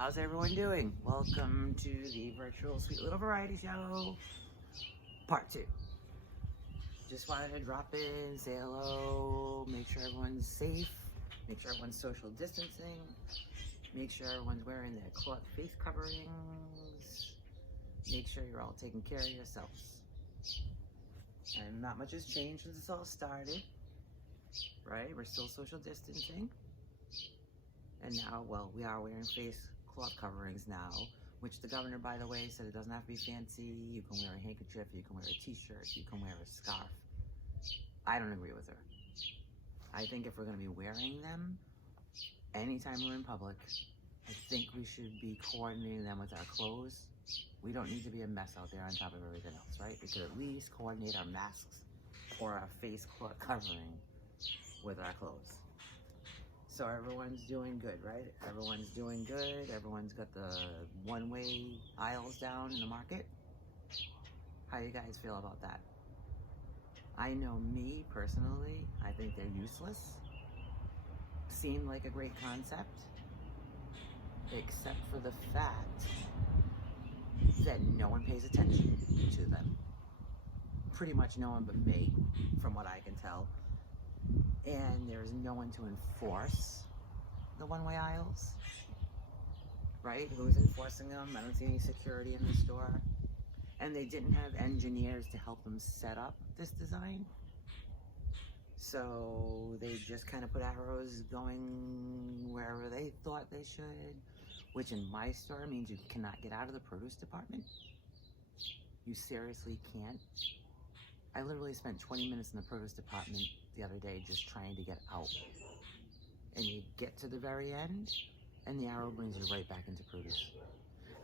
How's everyone doing? Welcome to the virtual Sweet Little Variety Show, part 2. Just wanted to drop in, say hello, make sure everyone's safe, make sure everyone's social distancing, make sure everyone's wearing their cloth face coverings, make sure you're all taking care of yourselves. And not much has changed since this all started, right? We're still social distancing. And now, well, we are wearing face cloth coverings now, which the governor, by the way, said it doesn't have to be fancy. You can wear a handkerchief, you can wear a t-shirt, you can wear a scarf. I don't agree with her. I think if we're going to be wearing them anytime we're in public, I think we should be coordinating them with our clothes. We don't need to be a mess out there on top of everything else, right? We could at least coordinate our masks or our face cloth covering with our clothes. So everyone's doing good, right? Everyone's doing good. Everyone's got the one-way aisles down in the market. How you guys feel about that? I know me personally, I think they're useless. Seem like a great concept, except for the fact that no one pays attention to them. Pretty much no one but me, from what I can tell. And there's no one to enforce the one-way aisles, right? Who's enforcing them? I don't see any security in the store. And they didn't have engineers to help them set up this design. So they just kind of put arrows going wherever they thought they should, which in my store means you cannot get out of the produce department. You seriously can't. I literally spent 20 minutes in the produce department the other day just trying to get out. And you get to the very end, and the arrow brings you right back into produce.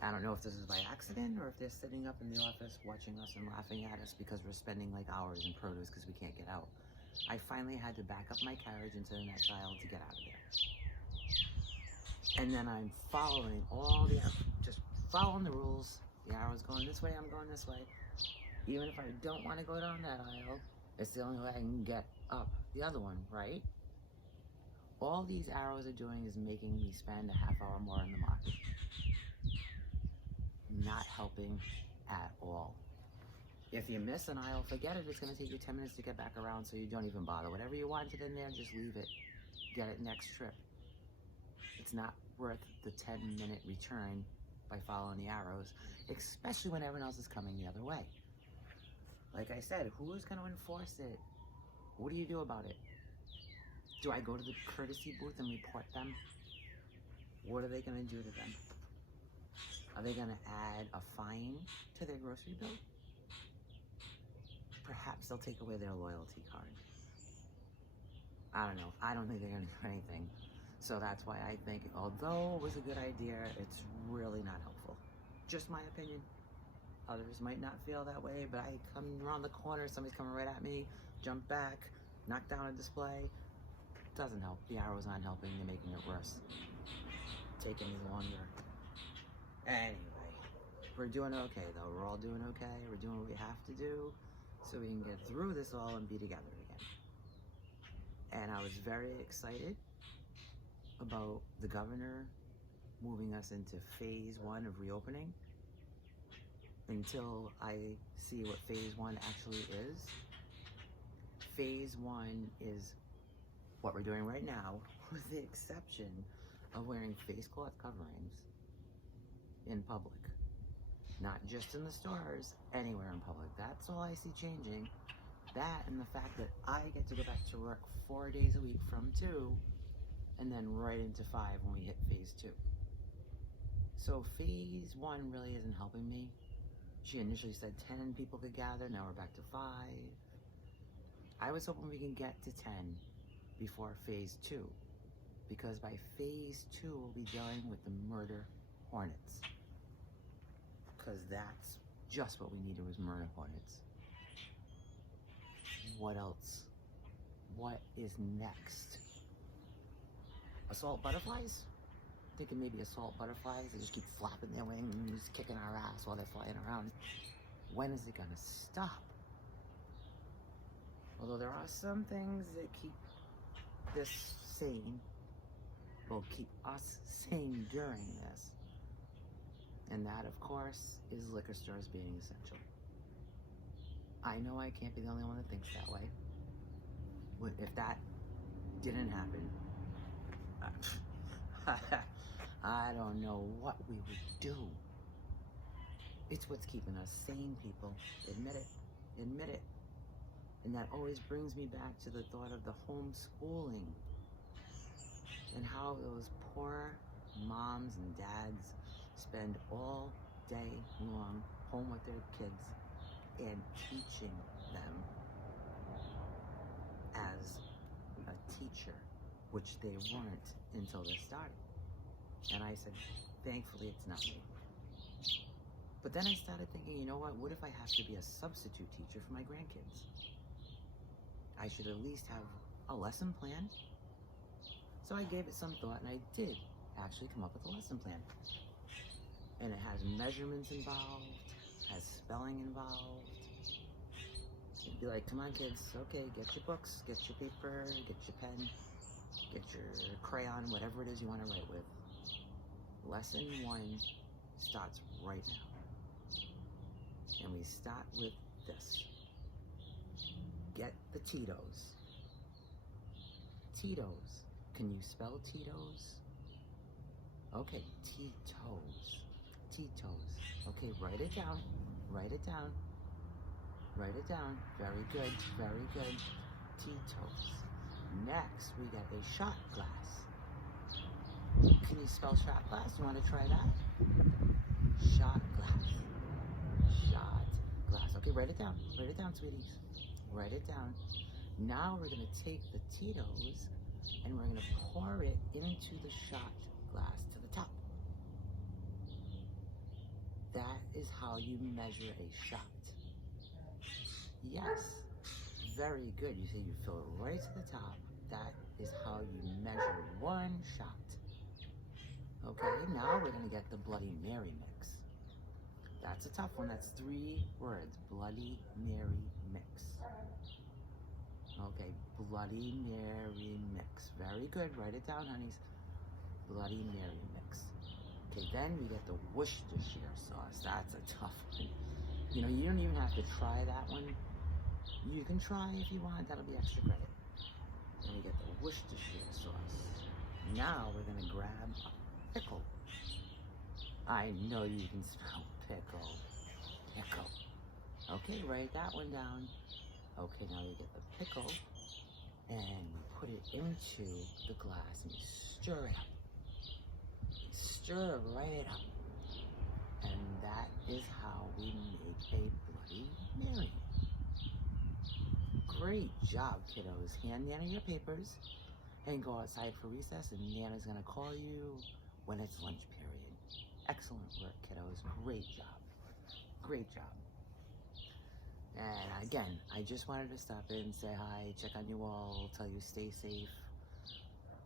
I don't know if this is by accident or if they're sitting up in the office watching us and laughing at us because we're spending like hours in produce because we can't get out. I finally had to back up my carriage into the next aisle to get out of there. And then I'm following just following the rules. The arrow's going this way, I'm going this way. Even if I don't want to go down that aisle, it's the only way I can get up the other one, right? All these arrows are doing is making me spend a half hour more in the market. Not helping at all. If you miss an aisle, forget it. It's going to take you 10 minutes to get back around, so you don't even bother. Whatever you wanted in there, just leave it. Get it next trip. It's not worth the 10-minute return by following the arrows, especially when everyone else is coming the other way. Like I said, who's going to enforce it? What do you do about it? Do I go to the courtesy booth and report them? What are they going to do to them? Are they going to add a fine to their grocery bill? Perhaps they'll take away their loyalty card. I don't know. I don't think they're going to do anything. So that's why I think, although it was a good idea, it's really not helpful. Just my opinion. Others might not feel that way, but I come around the corner, somebody's coming right at me, jump back, knock down a display. Doesn't help. The arrow's not helping. They're making it worse. Taking longer. Anyway, we're doing okay though. We're all doing okay. We're doing what we have to do so we can get through this all and be together again. And I was very excited about the governor moving us into phase 1 of reopening until I see what phase 1 actually is. Phase 1 is what we're doing right now, with the exception of wearing face cloth coverings in public. Not just in the stores, anywhere in public. That's all I see changing. That and the fact that I get to go back to work 4 days a week from 2, and then right into 5 when we hit phase 2. So phase 1 really isn't helping me. She initially said 10 people could gather, now we're back to 5. I was hoping we can get to 10 before phase 2, because by phase 2 we'll be dealing with the murder hornets, because that's just what we needed, was murder hornets. What else? What is next? Assault butterflies? Thinking maybe assault butterflies, they just keep flapping their wings and just kicking our ass while they're flying around. When is it gonna stop? Although there are some things that keep this sane, will keep us sane during this. And that, of course, is liquor stores being essential. I know I can't be the only one that thinks that way. If that didn't happen, I don't know what we would do. It's what's keeping us sane, people. Admit it. Admit it. And that always brings me back to the thought of the homeschooling and how those poor moms and dads spend all day long home with their kids and teaching them as a teacher, which they weren't until they started. And I said, thankfully it's not me. But then I started thinking, you know what if I have to be a substitute teacher for my grandkids? I should at least have a lesson plan. So I gave it some thought, and I did actually come up with a lesson plan. And it has measurements involved, has spelling involved. You'd be like, come on kids, okay, get your books, get your paper, get your pen, get your crayon, whatever it is you want to write with. Lesson 1 starts right now. And we start with this. Get the Tito's. Tito's. Can you spell Tito's? Okay, Tito's. Tito's. Okay, write it down. Write it down. Write it down. Very good. Very good. Tito's. Next, we get a shot glass. Can you spell shot glass? You want to try that? Shot glass. Shot glass. Okay, write it down. Write it down, sweeties. Write it down. Now we're going to take the Tito's and we're going to pour it into the shot glass to the top. That is how you measure a shot. Yes. Very good. You say you fill it right to the top. That is how you measure one shot. Okay, now we're going to get the Bloody Mary mix. That's a tough one. That's 3 words. Bloody Mary mix. Okay, Bloody Mary mix. Very good. Write it down, honeys. Bloody Mary mix. Okay, then we get the Worcestershire sauce. That's a tough one. You know, you don't even have to try that one. You can try if you want. That'll be extra credit. Then we get the Worcestershire sauce. Now we're going to grab a pickle. I know you can smell pickle. Pickle. Okay, write that one down. Okay, now we get the pickle and we put it into the glass and you stir it up. You stir it right up. And that is how we make a Bloody Mary. Great job, kiddos. Hand Nana your papers and go outside for recess, and Nana's gonna call you when it's lunch period. Excellent work, kiddos. Great job. Great job. And again, I just wanted to stop in, say hi, check on you all, tell you stay safe,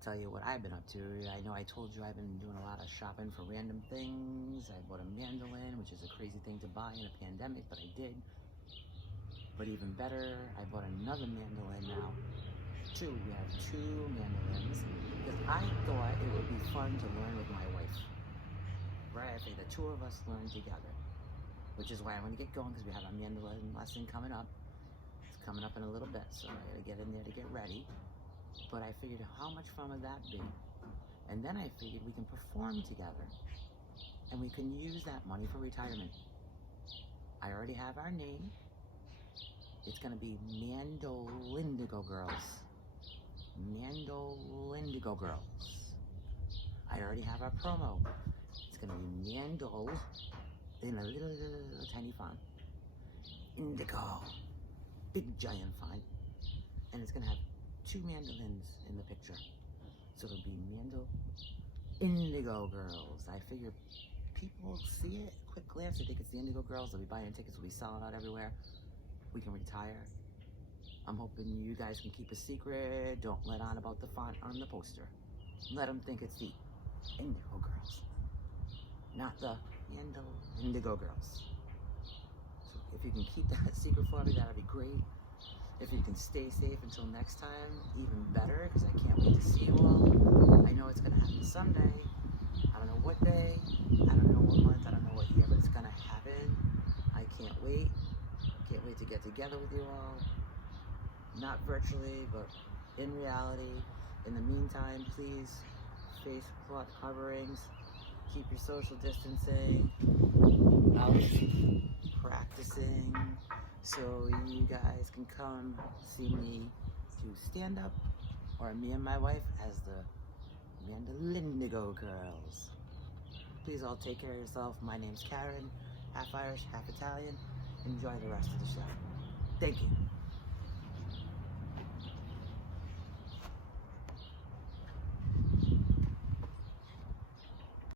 tell you what I've been up to. I know I told you I've been doing a lot of shopping for random things. I bought a mandolin, which is a crazy thing to buy in a pandemic, but I did. But even better, I bought another mandolin now. We have 2 mandolins, because I thought it would be fun to learn with my wife. Right, I think the 2 of us learn together. Which is why I'm going to get going, because we have a mandolin lesson coming up. It's coming up in a little bit, so I got to get in there to get ready. But I figured, how much fun would that be? And then I figured we can perform together. And we can use that money for retirement. I already have our name. It's going to be Mandolindigo Girls. Mandolindigo Girls. I already have our promo. It's going to be Mandol in a little tiny font. Indigo. Big giant font. And it's going to have 2 mandolins in the picture. So it'll be Mando Indigo Girls. I figure people will see it, quick glance, they think it's the Indigo Girls. They'll be buying tickets, we'll be selling out everywhere. We can retire. I'm hoping you guys can keep a secret. Don't let on about the font on the poster. Let them think it's the Indigo Girls, not the Indigo Girls. So if you can keep that secret for me, that'd be great. If you can stay safe until next time, even better, because I can't wait to see you all. I know it's going to happen someday. I don't know what day, I don't know what month, I don't know what can't wait. Can't wait to get together with you all. Not virtually, but in reality. In the meantime, please, face cloth coverings. Keep your social distancing. I'll keep practicing so you guys can come see me do stand-up, or me and my wife as the Mandalindigo Girls. Please all take care of yourself. My name's Karen, half Irish, half Italian. Enjoy the rest of the show. Thank you.